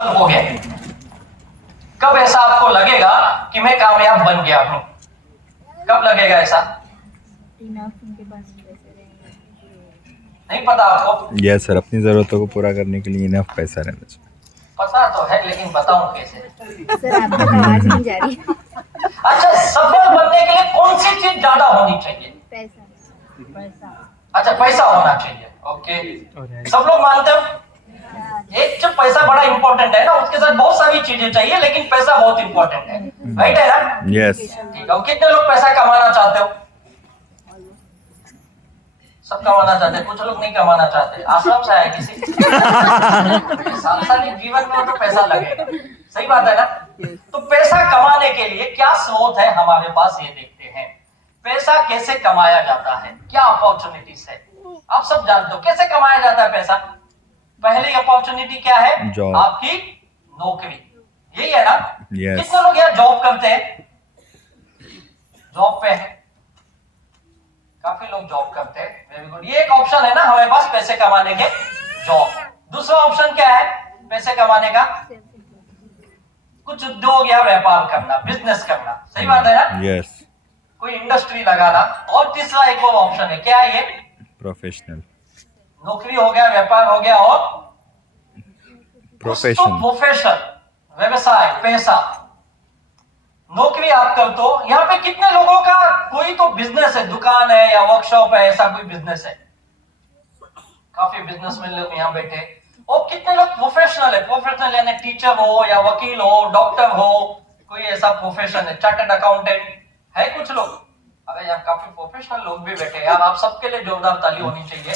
हो गए। कब ऐसा आपको लगेगा कि मैं कामयाब बन गया हूं? कब लगेगा ऐसा? उनके पास पैसे रहेंगे। नहीं पता आपको? यस सर, अपनी ज़रूरतों को पूरा करने के लिए इनफ पैसा रहना चाहिए। पता तो है लेकिन बताऊं कैसे? सर आपकी तो आवाज नहीं जा रही। अच्छा, सफल बनने के लिए कौन सी चीज ज्यादा होनी चाहिए? पैसा। अच्छा, पैसा होना चाहिए। ओके, सब लोग मानते हो? एक जो पैसा बड़ा इंपॉर्टेंट है ना, उसके साथ बहुत सारी चीजें चाहिए लेकिन पैसा बहुत इंपॉर्टेंट है। राइट है ना? यस। ठीक है। और कितने लोग पैसा कमाना चाहते हो? सब कमाना चाहते हैं, कुछ लोग नहीं कमाना चाहते। आश्रम से आया किसी सांसारिक जीवन में तो पैसा लगेगा। सही बात है ना? तो पैसा कमाने के लिए क्या स्रोत है हमारे पास, ये देखते हैं। पैसा कैसे कमाया जाता है, क्या अपॉर्चुनिटीज है? आप सब जानते हो कैसे कमाया जाता है पैसा। पहली अपॉर्चुनिटी क्या है? जॉब। आपकी नौकरी, यही है ना? Yes. कितने लोग यहाँ जॉब करते हैं? जॉब पे है, काफी लोग जॉब करते हैं। Very good. ये एक ऑप्शन है ना हमारे पास पैसे कमाने के, जॉब। दूसरा ऑप्शन क्या है पैसे कमाने का? कुछ उद्योग या व्यापार करना, बिजनेस करना। सही बात है ना? यस। कोई इंडस्ट्री लगाना। और तीसरा एक और ऑप्शन है, क्या है ये? प्रोफेशनल। नौकरी हो गया, व्यापार हो गया, और प्रोफेशन। प्रोफेशन, व्यवसाय, पैसा। नौकरी आप कर तो यहाँ पे कितने लोगों का कोई तो बिजनेस है, दुकान है या वर्कशॉप है, ऐसा कोई बिजनेस है? काफी बिजनेसमैन लोग यहाँ बैठे। और कितने लोग प्रोफेशनल है? प्रोफेशनल यानी टीचर हो या वकील हो, डॉक्टर हो, कोई ऐसा प्रोफेशन है, चार्टर्ड अकाउंटेंट है कुछ लोग। अरे यार, काफी प्रोफेशनल लोग भी बैठे यार, आप सबके लिए जोरदार ताली होनी चाहिए।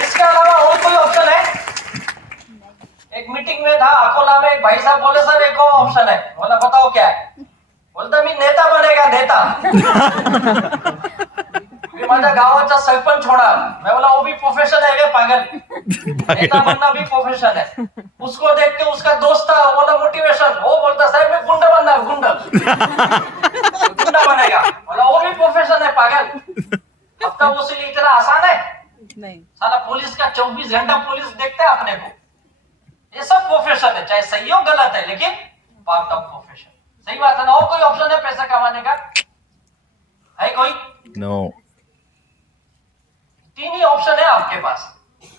इसके अलावा और कोई ऑप्शन है? एक मीटिंग में था अकोला में, एक भाई साहब बोले सर एक और ऑप्शन है। बोला बताओ क्या है? बोलता मी नेता बनेगा, नेता। माझ्या गावाचा सरपंच होणार। मैं बोला वो भी प्रोफेशन है पागल, नेता बनना भी प्रोफेशन है। उसको देख के उसका दोस्त था, वो बोला मोटिवेशन। वो बोलता साहब मैं गुंडा बनना, गुंडा गुंडा बनेगा। बोला वो भी प्रोफेशन है पागल। हफ्ता वसूली इतना आसान है नहीं। साला पुलिस का 24 घंटा पुलिस देखता है अपने को। ये सब प्रोफेशन है, चाहे सही हो गलत है लेकिन पार्ट ऑफ प्रोफेशन। सही बात है ना? और कोई ऑप्शन है पैसा कमाने का? है कोई? नो। तीन ही ऑप्शन है आपके पास।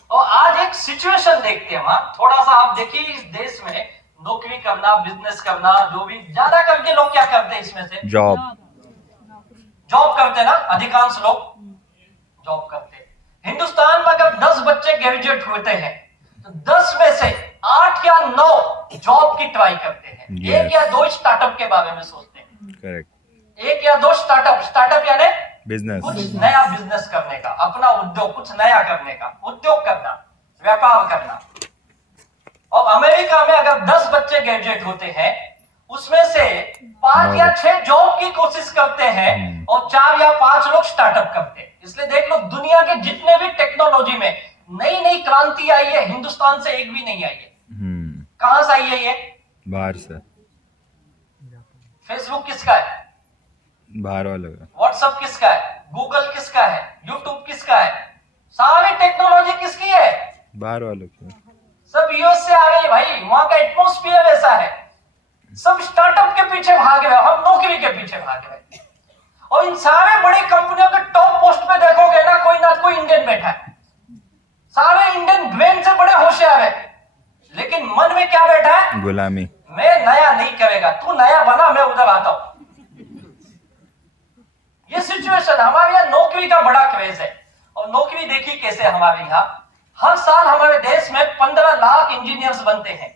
और आज एक सिचुएशन देखते हैं हम, थोड़ा सा आप देखिए इस देश में नौकरी करना, बिजनेस करना, जो भी ज्यादा करके लोग क्या करते हैं इसमें से? जॉब। जॉब करते हैं ना, अधिकांश लोग जॉब करते हैं। हिंदुस्तान में अगर 10 बच्चे ग्रेजुएट होते हैं तो 10 में से 8 या 9 जॉब की ट्राई करते हैं। Yes. एक या दो स्टार्टअप के बारे में सोचते हैं। करेक्ट। एक या दो स्टार्टअप यानी बिजनेस। कुछ नया बिजनेस करने का, अपना उद्योग, कुछ नया करने का, उद्योग करना, व्यापार करना। और अमेरिका में अगर 10 बच्चे ग्रेजुएट होते हैं उसमें से 5 या 6 जॉब की कोशिश करते हैं और 4 या 5 लोग स्टार्टअप करते हैं। इसलिए देख लो दुनिया के जितने भी टेक्नोलॉजी में नई नई क्रांति आई है, हिंदुस्तान से एक भी नहीं आई है। कहां से आई है ये? बाहर से। फेसबुक किसका है? बाहर वालों का। व्हाट्सएप किसका है? गूगल किसका है? यूट्यूब किसका है? सारी टेक्नोलॉजी किसकी है? बाहर वालों की। सब यूएस से आ गई भाई, वहां का एटमॉस्फेयर ऐसा है। सब स्टार्टअप के पीछे भाग रहे, हम नौकरी के पीछे भाग रहे। और इन सारे बड़ी कंपनियों के टॉप पोस्ट पे देखोगे ना कोई इंडियन बैठा है। सारे इंडियन ब्रेन से बड़े होशियार है लेकिन मन में क्या बैठा है? गुलामी। मैं नया नहीं करेगा, तू नया बना, मैं उधर आता हूं। ये सिचुएशन हमारे यहाँ नौकरी का बड़ा क्रेज है। और नौकरी देखी कैसे हमारे यहाँ, हर साल हमारे देश में 15 लाख इंजीनियर्स बनते हैं।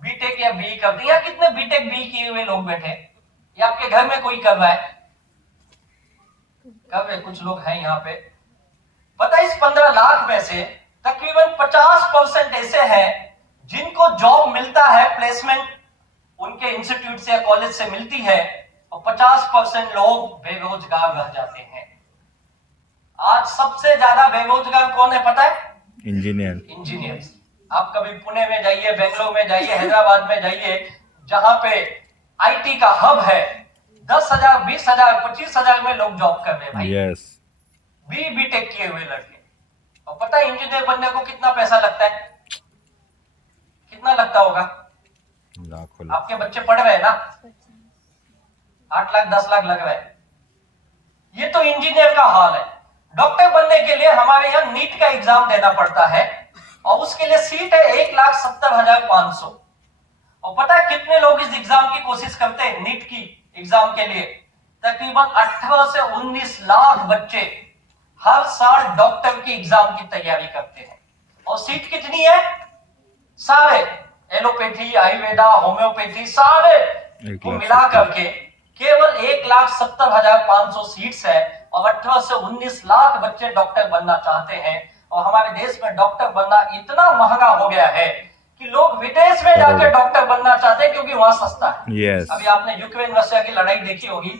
बीटेक या बीई करते हैं। या कितने बीटेक बीई किए हुए लोग बैठे? या आपके घर में कोई कर रहा है? कर रहे कुछ लोग हैं यहाँ पे। पता है इस 15 लाख में से तकरीबन 50% ऐसे हैं जिनको जॉब मिलता है, प्लेसमेंट उनके इंस्टीट्यूट से या कॉलेज से मिलती है, और 50% लोग बेरोजगार रह जाते हैं। आज सबसे ज्यादा बेरोजगार कौन है पता है? इंजीनियर्स। आप कभी पुणे में जाइए, बेंगलोर में जाइए, हैदराबाद में जाइए, जहां पे आईटी का हब है, 10,000, 20,000, 25,000 में लोग जॉब कर रहे हैं भाई। यस। बीटेक किए हुए लड़के। और पता है इंजीनियर बनने को कितना पैसा लगता है? कितना लगता होगा? लाखों आपके बच्चे पढ़ रहे हैं ना, 8 लाख 10 लाख लग रहे हैं। ये तो इंजीनियर का हाल है। डॉक्टर बनने के लिए हमारे यहाँ नीट का एग्जाम देना पड़ता है और उसके लिए सीट है 1,70,500। और पता है कितने लोग इस एग्जाम की कोशिश करते हैं? नीट की एग्जाम के लिए तकरीबन 18 से 19 लाख बच्चे हर साल डॉक्टर की एग्जाम की तैयारी करते हैं। और सीट कितनी है? सारे एलोपैथी, आयुर्वेदा, होम्योपैथी सारे को मिला करके केवल 1,70,500 सीट्स है और 18 से 19 लाख बच्चे डॉक्टर बनना चाहते हैं। और हमारे देश में डॉक्टर बनना इतना महंगा हो गया है कि लोग विदेश में जाकर डॉक्टर बनना चाहते हैं क्योंकि वहां सस्ता है। Yes. अभी आपने यूक्रेन रशिया की लड़ाई देखी होगी,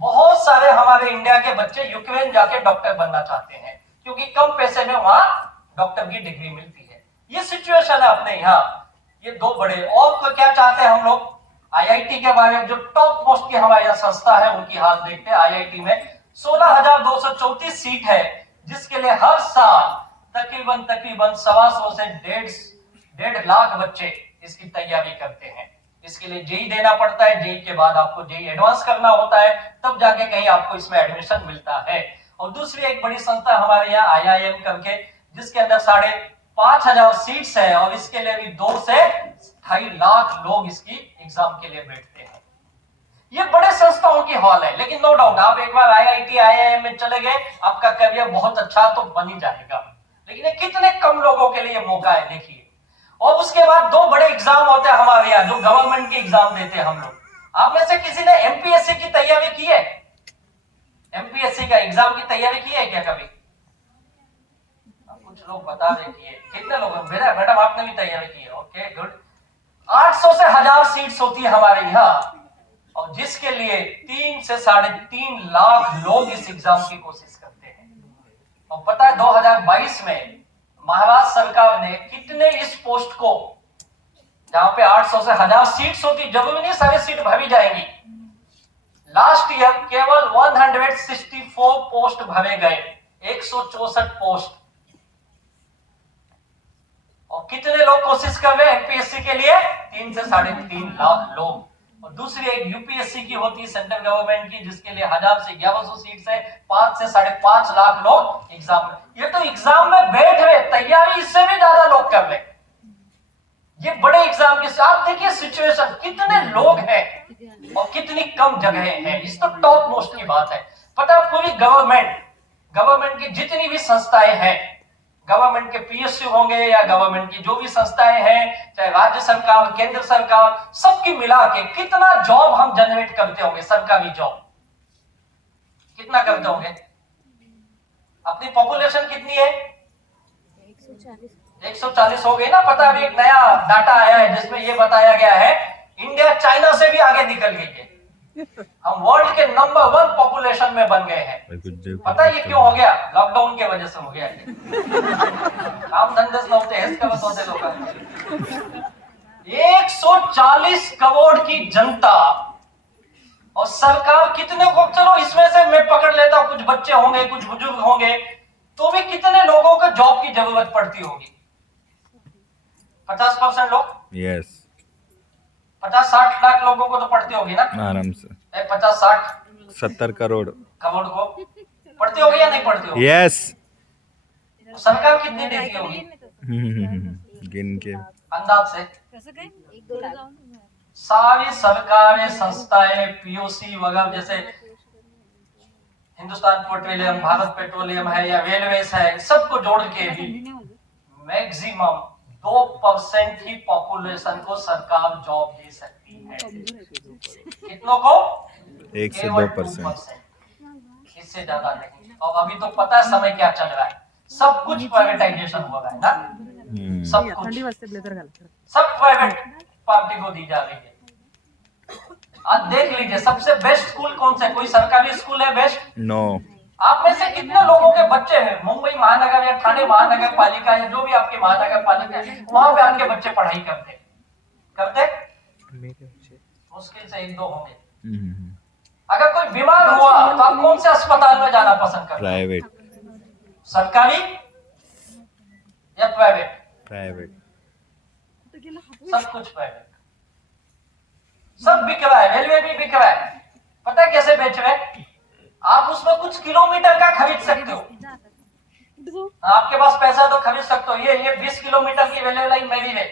बहुत सारे हमारे इंडिया के बच्चे यूक्रेन जाके डॉक्टर बनना चाहते हैं क्योंकि कम पैसे में वहां डॉक्टर की डिग्री मिलती है। ये सिचुएशन है अपने यहाँ। ये दो बड़े और तो क्या चाहते हैं हम लोग? आईआईटी के बारे में जो टॉप मोस्ट की हमारे यहाँ संस्था है उनकी हाल देखते हैं। आईआईटी में 16,234 सीट है जिसके लिए हर साल तकरीबन 125 से 1.5 लाख बच्चे इसकी तैयारी करते हैं। इसके लिए जेई देना पड़ता है, जेई के बाद आपको जेई एडवांस करना होता है, तब जाके कहीं आपको इसमें एडमिशन मिलता है। और दूसरी एक बड़ी संस्था हमारे यहाँ आईआईएम करके जिसके अंदर 5,500 सीट्स है और इसके लिए भी 2 से 2.5 लाख लोग इसकी एग्जाम के लिए बैठते हैं। ये बड़े संस्थाओं की हॉल है, लेकिन नो डाउट आप एक बार आईआईटी आईआईएम में चले गए, आपका करियर बहुत अच्छा तो बन ही जाएगा। लेकिन ये कितने कम लोगों के लिए मौका है, देखिए। और उसके बाद 2 बड़े एग्जाम होते हैं हमारे यहाँ जो गवर्नमेंट के एग्जाम देते हैं हम लोग। आप में से किसी ने एमपीएससी की तैयारी की है? एमपीएससी का एग्जाम की तैयारी की है क्या कभी? कुछ लोग बता रहे कि कितने लोग? मैडम आपने भी तैयारी की है, ओके गुड। 800 से 1000 सीट्स होती है हमारे यहाँ और जिसके लिए 3 से 3.5 लाख लोग इस एग्जाम की कोशिश करते हैं। और पता है 2022 में महाराष्ट्र सरकार ने कितने इस पोस्ट को, जहां पे 800 से 1000 सीट्स होती, जरूरी नहीं सारी सीट भरी जाएंगी, लास्ट ईयर केवल 164 पोस्ट भरे गए, 164 पोस्ट। और कितने लोग कोशिश कर रहे हैं एमपीएससी के लिए? 3 से 3.5 लाख लोग। और दूसरी एक यूपीएससी की होती है सेंट्रल गवर्नमेंट की जिसके लिए 1000 से 1100 सीट्स है, 5 से 5.5 लाख लोग एग्जाम में। ये तो एग्जाम में बैठ रहे, तैयारी इससे भी ज्यादा लोग कर रहे। ये बड़े एग्जाम के साथ देखिए सिचुएशन, कितने लोग हैं और कितनी कम जगहें हैं। इस तो टॉप मोस्ट की बात है। पता है पूरी गवर्नमेंट की जितनी भी संस्थाएं हैं, गवर्नमेंट के पीएसयू होंगे या गवर्नमेंट की जो भी संस्थाएं हैं, चाहे राज्य सरकार, केंद्र सरकार, सबकी मिला के कितना जॉब हम जनरेट करते होंगे? सरकारी जॉब कितना करते होंगे? अपनी पॉपुलेशन कितनी है? 140 हो गई ना। पता है अभी एक नया डाटा आया है जिसमें यह बताया गया है इंडिया चाइना से भी आगे निकल गई है। हम वर्ल्ड के नंबर 1 पॉपुलेशन में बन गए हैं। पता है ये क्यों हो गया? लॉकडाउन के वजह से हो गया। काम धंधे नव्हते, हेच करत होते लोग। 140 करोड़ की जनता और सरकार कितने को, चलो इसमें से मैं पकड़ लेता हूं, कुछ बच्चे होंगे, कुछ बुजुर्ग होंगे, तो भी कितने लोगों को जॉब की जरूरत पड़ती होगी? 50% लोग? यस, 50-60 लाख लोगों को तो पड़ती होगी ना आराम से। 50-60 70 करोड़ करोड़ को पड़ती होगी या नहीं पड़ती होगी? यस। सरकार कितनी देती होगी गिन के अंदाज से? 1-2 लाख। सारी सरकारें, संस्थाएं, पीओसी वगैरह जैसे हिंदुस्तान पेट्रोलियम, भारत पेट्रोलियम है या रेलवेज है, सबको जोड़ के भी मैक्सिमम 2% ही पॉपुलेशन को सरकार जॉब दे सकती है। कितनों को? 1 से 2%। इससे ज्यादा नहीं। और अभी तो पता है समय क्या चल रहा है, सब कुछ प्राइवेटाइजेशन हो रहा है ना। सब प्राइवेट पार्टी को दी जा रही है। आज देख लीजिए सबसे बेस्ट स्कूल कौन सा है? कोई सरकारी स्कूल है बेस्ट? नो। आप में से कितने लोगों के बच्चे हैं मुंबई महानगर या ठाणे महानगर पालिका या जो भी आपकी महानगर पालिका है, वहां पे आपके बच्चे पढ़ाई करते? मुश्किल से 1-2 होंगे। अगर कोई बीमार हुआ तो आप कौन से अस्पताल में जाना पसंद करते? प्राइवेट। सरकारी या प्राइवेट? प्राइवेट। सब कुछ प्राइवेट, सब बिक रहा है, रेलवे भी बिक रहा है। पता है कैसे बेच रहे? आप उसमें कुछ किलोमीटर का खरीद सकते हो, आपके पास पैसा तो खरीद सकते हो। ये 20 किलोमीटर की रेलवे लाइन मेरी है,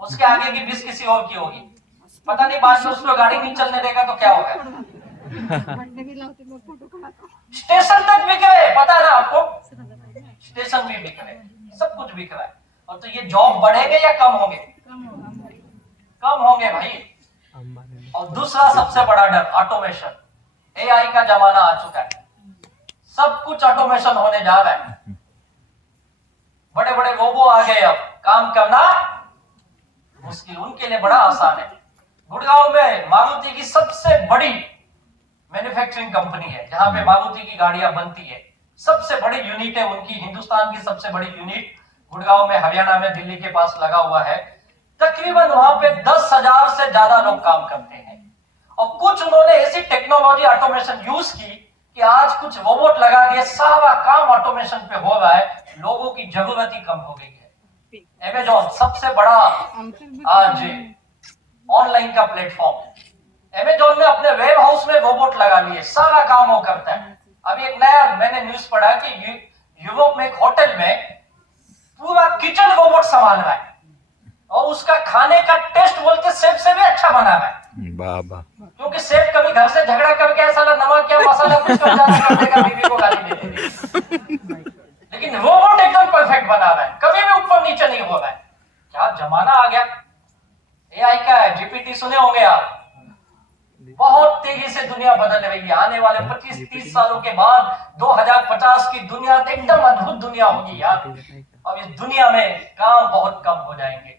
उसके आगे की 20 किसी और की होगी। पता नहीं बाद में उसमें गाड़ी नहीं चलने देगा तो क्या होगा। स्टेशन तक बिक रहे, पता है ना आपको, स्टेशन भी बिक रहे, सब कुछ बिक रहा है। और तो ये जॉब बढ़ेंगे या कम होंगे? कम होंगे भाई। और दूसरा सबसे बड़ा डर ऑटोमेशन, एआई का जमाना आ चुका है, सब कुछ ऑटोमेशन होने जा रहा है। बड़े बड़े रोबो आ गए, अब काम करना मुश्किल, उनके लिए बड़ा आसान है। गुड़गांव में मारुति की सबसे बड़ी मैन्युफैक्चरिंग कंपनी है, जहां पे मारुति की गाड़ियां बनती है, सबसे बड़ी यूनिट है उनकी, हिंदुस्तान की सबसे बड़ी यूनिट गुड़गांव में, हरियाणा में, दिल्ली के पास लगा हुआ है। तकरीबन वहां पे 10,000 से ज्यादा लोग काम करते हैं। और कुछ उन्होंने ऐसी टेक्नोलॉजी ऑटोमेशन यूज की कि आज कुछ रोबोट लगा दिए, सारा काम ऑटोमेशन पे हो रहा है, लोगों की जरूरत ही कम हो गई है। अमेजॉन सबसे बड़ा आज ऑनलाइन का प्लेटफॉर्म, अमेजॉन ने अपने वेब हाउस में रोबोट लगा लिए, सारा काम वो करता है। अभी एक नया मैंने न्यूज पढ़ा कि यूरोप में एक होटल में पूरा किचन रोबोट संभाल रहा है, और उसका खाने का टेस्ट बोलते शेफ से भी अच्छा बना रहा है। बाबा, क्योंकि शेफ कभी घर से झगड़ा करके ऐसा नमक क्या मसाला कुछ कम ज्यादा कर देगा, बीवी को गाली देते थे। लेकिन रोबोट एकदम परफेक्ट बना रहा है, कभी भी ऊपर नीचे नहीं हो रहा है। क्या जमाना आ गया एआई का है। जीपीटी सुने होंगे आप, बहुत तेजी से दुनिया बदल रही है। आने वाले 25-30 सालों के बाद 2050 की दुनिया एकदम अद्भुत दुनिया होगी यार। अब इस दुनिया में काम बहुत कम हो जाएंगे,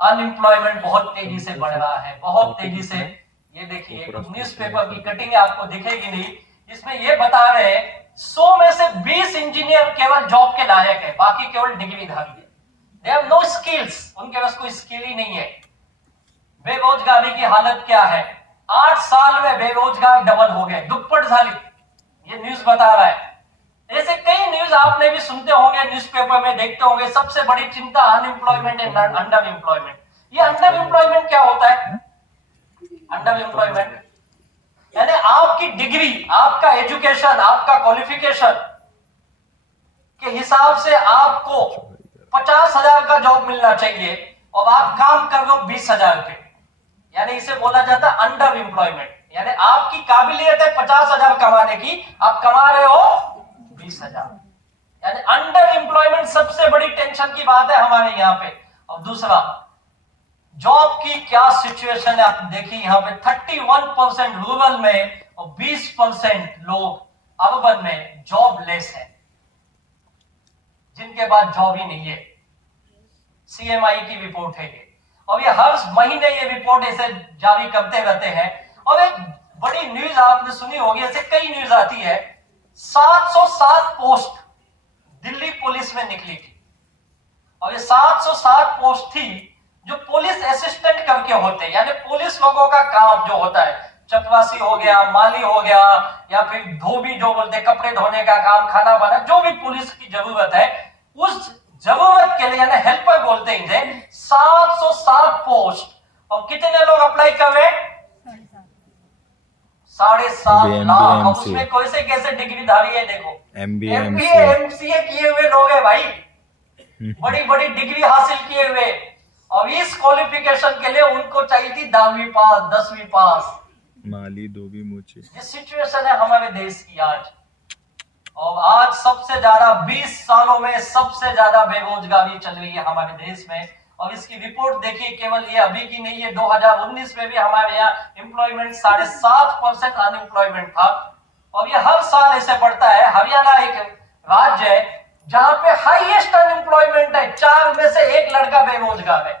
अनएम्प्लॉयमेंट बहुत तेजी से बढ़ रहा है, बहुत तेजी से। ये देखिए न्यूज़पेपर की कटिंग आपको दिखेगी नहीं, इसमें ये बता रहे हैं 100 में से 20 इंजीनियर केवल जॉब के लायक है, बाकी केवल डिग्रीधारी है। दे हैव नो स्किल्स, उनके पास कोई स्किल ही नहीं है। बेरोजगारी की हालत क्या है, 8 साल में बेरोजगार डबल हो गए, दुप्पट झाली, ये न्यूज बता रहा है। ऐसे कई न्यूज आपने भी सुनते होंगे, न्यूज़पेपर में देखते होंगे। सबसे बड़ी चिंता अनएम्प्लॉयमेंट एंड अंडर एम्प्लॉयमेंट। ये अंडर एम्प्लॉयमेंट क्या होता है? अंडर एम्प्लॉयमेंट यानी आपकी डिग्री, आपका एजुकेशन, आपका क्वालिफिकेशन के हिसाब से आपको 50,000 का जॉब मिलना चाहिए और आप काम कर रहे हो 20,000 पे, यानी इसे बोला जाता है अंडर एम्प्लॉयमेंट। यानी आपकी काबिलियत है 50,000 कमाने की, आप कमा रहे हो 20,000, यानी अंडर एम्प्लॉयमेंट सबसे बड़ी टेंशन की बात है हमारे यहाँ पे। और दूसरा, जॉब की क्या सिचुएशन है आप देखिए यहाँ पे, 31% रूरल में और 20% लोग अर्बन में जॉबलेस है, जिनके पास जॉब ही नहीं है। सीएमआई की रिपोर्ट है ये, और ये हर महीने ये रिपोर्ट ऐसे जारी करते रहते हैं। और एक बड़ी न्यूज आपने सुनी होगी, ऐसे कई न्यूज आती है, 707 पोस्ट दिल्ली पुलिस में निकली थी, और ये 707 पोस्ट थी जो पुलिस असिस्टेंट करके होते हैं, यानी पुलिस लोगों का काम जो होता है, चपरासी हो गया, माली हो गया, या फिर धोबी जो बोलते हैं, कपड़े धोने का काम, खाना बनाना, जो भी पुलिस की जरूरत है, उस जरूरत के लिए यानी हेल्पर बोलते हैं 707 पोस्ट। और कितने लोग अप्लाई कर रहे? 7.5 लाख। और उसमें कैसे कैसे डिग्रीधारी है देखो, MBA MCA किए हुए लोग हैं भाई, बड़ी बड़ी डिग्री हासिल किए हुए। और इस क्वालिफिकेशन के लिए उनको चाहिए थी 10वीं पास, 10वीं पास। माली धोबी मुझे। ये सिचुएशन है हमारे देश की आज। और आज सबसे ज्यादा 20 सालों में सबसे ज्यादा बेरोजगारी चल रही है हमारे देश में। और इसकी रिपोर्ट देखिए, केवल ये अभी की नहीं है, 2019 में भी हमारे यहाँ एम्प्लॉयमेंट 7.5% अनएम्प्लॉयमेंट था, और ये हर साल ऐसे बढ़ता है। हरियाणा एक राज्य है जहां पे हाईएस्ट अनएम्प्लॉयमेंट है, 4 में से 1 लड़का बेरोजगार है,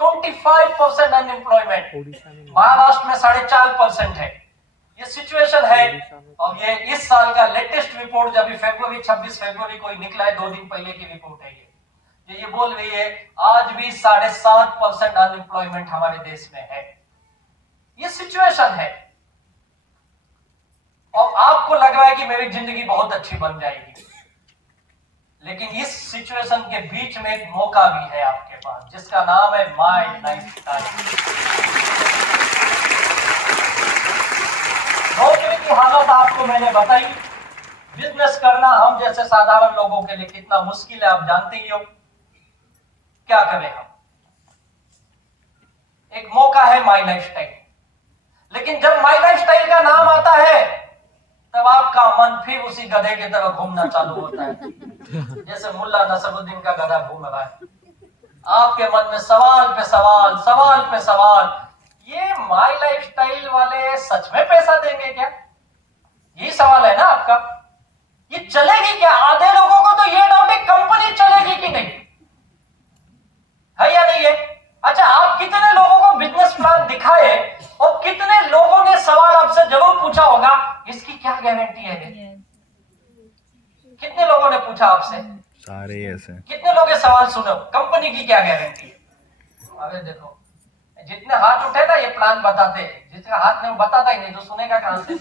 25% अनएम्प्लॉयमेंट। महाराष्ट्र में 4.5% है। ये सिचुएशन है। और ये इस साल का लेटेस्ट रिपोर्ट जब 26 फरवरी को निकला है, 2 दिन पहले की रिपोर्ट है ये बोल रही है आज भी 7.5% अनएम्प्लॉयमेंट हमारे देश में है। ये सिचुएशन है। और आपको लग रहा है कि मेरी जिंदगी बहुत अच्छी बन जाएगी, लेकिन इस सिचुएशन के बीच में एक मौका भी है आपके पास, जिसका नाम है माय लाइफस्टाइल। नौकरी की हालत आपको मैंने बताई, बिजनेस करना हम जैसे साधारण लोगों के लिए कितना मुश्किल है आप जानते ही हो। क्या करें हम? एक मौका है माय लाइफस्टाइल, लेकिन जब माय लाइफस्टाइल का नाम आता है तब आपका मन फिर उसी गधे की तरह घूमना चालू होता है, जैसे मुल्ला नसरुद्दीन का गधा घूम रहा है। आपके मन में सवाल पे सवाल, सवाल पे सवाल। ये माय लाइफस्टाइल वाले सच में पैसा देंगे क्या? यही सवाल है ना आपका। ये चलेगी क्या? आधे लोगों को तो ये डाउट है कंपनी चलेगी कि नहीं, है या नहीं है? अच्छा, आप कितने लोगों को बिजनेस प्लान दिखाए और कितने लोगों ने सवाल आपसे जरूर पूछा होगा, इसकी क्या गारंटी है? कितने लोगों ने पूछा आपसे? सारे ऐसे। कितने लोग ये सवाल सुनो, कंपनी की क्या गारंटी है? अबे देखो, जितने हाथ उठे ना ये प्लान बताते, जिसका हाथ नहीं बताता ही नहीं, तो सुनेगा कहां से?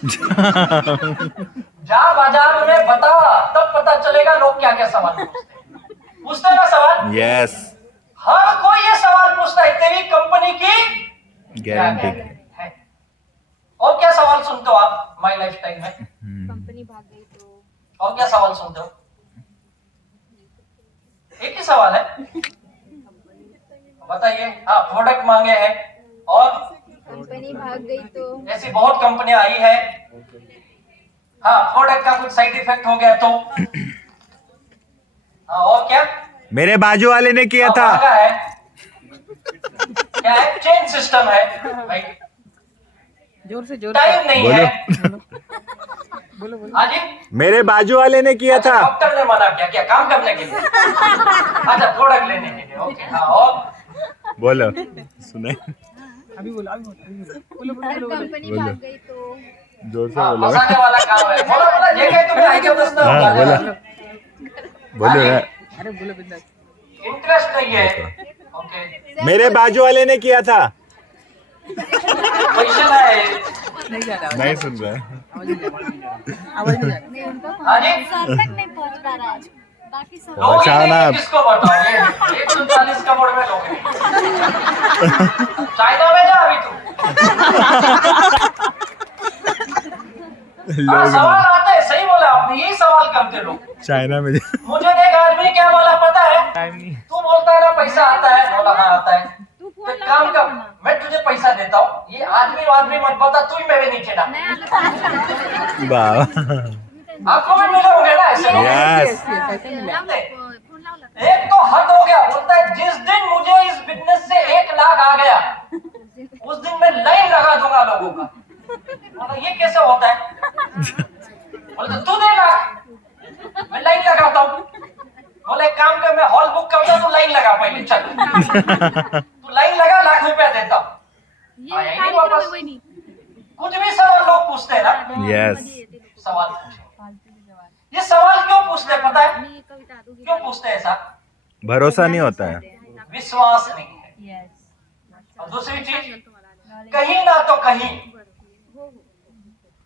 जा बाजार में बता, तब पता चलेगा लोग क्या क्या सवाल पूछते ना सवाल। यस, हर कोई ये सवाल पूछता है, तेरी कंपनी की गारंटी है। और क्या सवाल सुनते हो आप माय लाइफस्टाइल में? कंपनी भाग गई तो और क्या सवाल सुनते हो? एक ही सवाल है, बताइए। हाँ, प्रोडक्ट मांगे हैं, और कंपनी भाग गई तो ऐसी बहुत कंपनियां आई है। हाँ, प्रोडक्ट का कुछ साइड इफेक्ट हो गया तो। हाँ, और क्या? मेरे बाजू वाले ने किया था। महंगा है, क्या है? चेन सिस्टम है भाई, जोर से टाइम नहीं बोलो। है। बोलो बोलो। हाँ जी, मेरे बाजू वाले ने किया था। डॉक्टर ने मना किया क्या? काम करने के लिए? अच्छा, प्रोडक्ट लेने के लिए। ओके, हाँ, और बोलो, सुने अभी बोलो अभी बोलो बोलो अगर बोलो बोलो। कंपनी बोलो। भाग गई तो जोर से हाँ, बोलो। फंसाने वाला काम है। बोला बोला, ये क्या तुम्हें आइडिया बसता हाँ, होगा? बोलो। बोलो यार। अरे बोलो बिंदास। इंटरेस्ट नहीं है। ओके, मेरे बाजू वाले ने किया था। पैसे ना है। नहीं जा रहा नहीं सुन रहा है। आवाज नहीं जा रहा आवाज नहीं जा रहा नहीं उनका हाँ जी, सर तक नहीं पहुंच पा रहा है। बाकी सब लोग ही बचाओ नहीं ना। है, किसको बताओ? ये 140 करोड़ में लोग हैं। चाइना में जा अभी तू। हाँ, लोग सवाल आते हैं, सही बोला आपने, यही सवाल करते लोग। चाइना में मुझे एक आदमी क्या बोला पता है? टाइम नहीं। तू बोलता है ना पैसा आता है, बोला हाँ आता है। तो एक काम कर, मैं तुझे पैसा देता हूँ, ये आदमी मत बता, तू ही मेरे नीचे डाल। वाह। आपको भी मिले होंगे ना ऐसे लोग? यस। कैसे मिला? एक तो हद हो गया, बोलता है जिस दिन मुझे इस बिजनेस से 1 लाख आ गया उस दिन मैं लाइन लगा दूंगा लोगों का। बोला ये कैसे होता है? बोले तू देगा, मैं लाइन लगाता हूँ। बोले एक काम कर, मैं हॉल बुक करता हूँ, तू लाइन लगा पहले, चल। तू लाइन लगा, लाख रुपया देता हूँ। आया ही नहीं वापस। कुछ भी सवाल लोग पूछते हैं ना, यस। सवाल पूछे। ये सवाल क्यों पूछते हैं पता है? क्यों पूछते हैं ऐसा? भरोसा नहीं होता है। विश्वास नहीं है। और दूसरी चीज, कहीं ना तो कहीं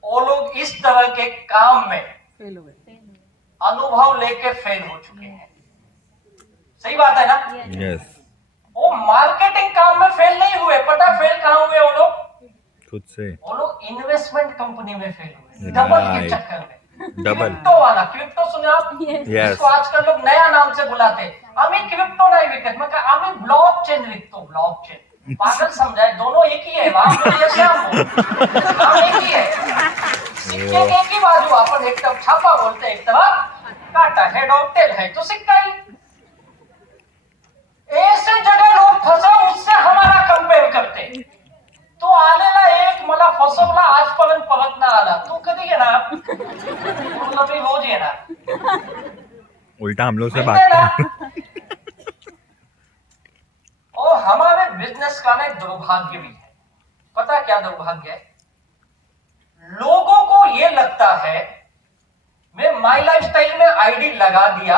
वो लोग इस तरह के काम में फेल हो गए। अनुभव लेके फेल हो चुके हैं। सही बात है ना? यस। वो मार्केटिंग काम में फेल नहीं हुए, पता फेल कहाँ हुए वो लोग? खुद से। वो लोग इन्वेस्टमेंट कंपनी में फेल हुए, डबल के Right. चक्कर में। डबल। क्रिप्टो वाला, क्रिप्टो सुने आप? Yes. इसको आजकल लोग नया नाम से बुलाते हैं। आम्ही क्रिप्टो नहीं विकत, मैं कहा आम्ही ब्लॉकचेन विकतो, ब्लॉकचेन। पागल समझाए, दोनों एक ही है, वहां मुझे श्याम हो, नाम एक ही है। सिक्के की एक ही बाजू, अपन एक तरफ छापा बोलते हैं, एक तरफ काटा, हेड ऑफ टेल है तो सिक्का ही। ऐसे जगह लोग फंसे, उससे हमारा कंपेयर करते। तो आलेला एक मला फसवला, आजपर्यंत परत ना आला, तू कधी येणार? तुला मी रोज येणार। उल्टा हम लोग से मिलते बात ना? और हमारे बिजनेस का ना एक दुर्भाग्य भी है। पता क्या दुर्भाग्य है? लोगों को ये लगता है मैं माय लाइफस्टाइल में आईडी लगा दिया,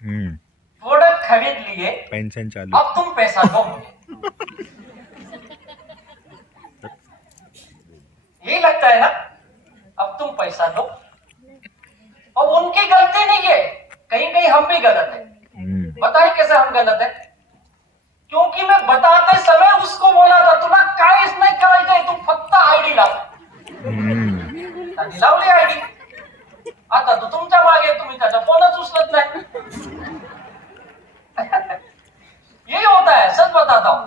प्रोडक्ट खरीद लिए, पेंशन चालू। अब तुम पैसा दो मुझे। यही लगता है ना? अब तुम पैसा दो। और उनकी गलती नहीं है, कहीं कहीं गलत है? क्योंकि मैं बताते समय उसको बोला था तुला काहीच नाही करायचंय, तू फक्त आयडी लाव. त्यांनी लावली आयडी. आता तो तुमच्या मागे, तुम्ही त्याचा फोनच उचलत नाही. यही होता है, सच बताता हूं.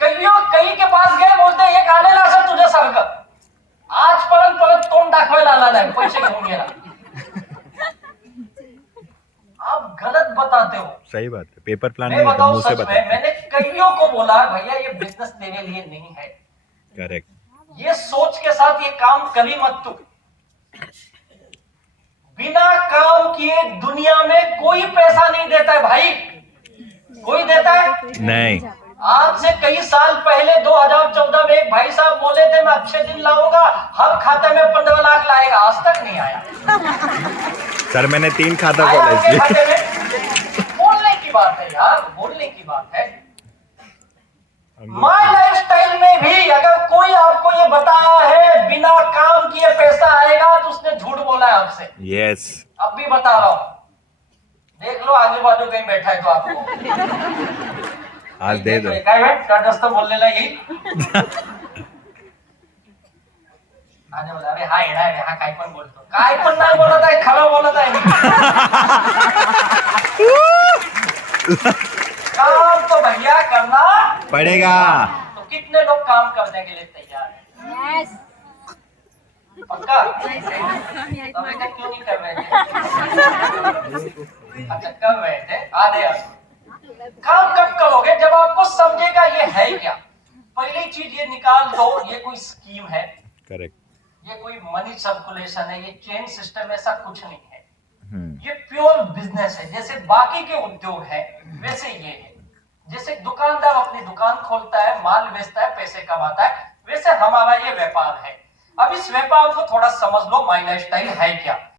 कई के पास गए, बोलते एक आलेला असं तुझ्यासारखं, आजपर्यंत परत तोंड दाखवायला आला नाही, पैसे घेऊन गेला. आप गलत बताते हो. सही बात है, पेपर प्लान मैं नहीं होता, बताऊं मुंह से सच में, बताते. मैंने कईयों को बोला भैया ये बिजनेस तेरे लिए नहीं है. करेक्ट. ये सोच के साथ ये काम कभी मत तू. बिना काम किए दुनिया में कोई पैसा नहीं देता है भाई. कोई देता है? नहीं. आज से कई साल पहले 2014 में एक भाई साहब बोले थे मैं अच्छे दिन लाऊंगा, हर खाते में 15 लाख लाएगा. आज तक नहीं आया. सर मैंने 3 खाता आया खोला आपके इसलिए. खाते में? बोलने की बात है यार, बोलने की बात है. माय लाइफस्टाइल में भी अगर कोई आपको ये बताया है बिना काम किए पैसा आएगा तो उसने झूठ बोला है आपसे. यस. अब भी बता रहा हूं, देख लो आजू बाजू कहीं बैठा है तो आपको आज दे दो. काय वेळ तटस्थ बोललेला येईल. आणि बोला अरे हा येणार आहे, हा काय पण बोलतो. काय पण नाही बोलत आहे, खरं बोलत आहे मी. काम तो भैया करना पड़ेगा. तो कितने लोग काम करने के लिए तैयार हैं? यस. पक्का? अभी तक क्यों नहीं कर रहे थे? अच्छा कर रहे थे आधे आधे. काम कब करोगे? जब आपको समझेगा ये है क्या. पहली चीज ये निकाल दो, ये कोई स्कीम है, करेक्ट. ये कोई मनी सर्कुलेशन है, ये चेन सिस्टम, ऐसा कुछ नहीं है. ये प्योर बिजनेस है. जैसे बाकी के उद्योग है वैसे ये है. जैसे दुकानदार अपनी दुकान खोलता है, माल बेचता है, पैसे कमाता है, वैसे हमारा ये व्यापार है. अब इस व्यापार को थोड़ा समझ लो, माय लाइफस्टाइल है क्या.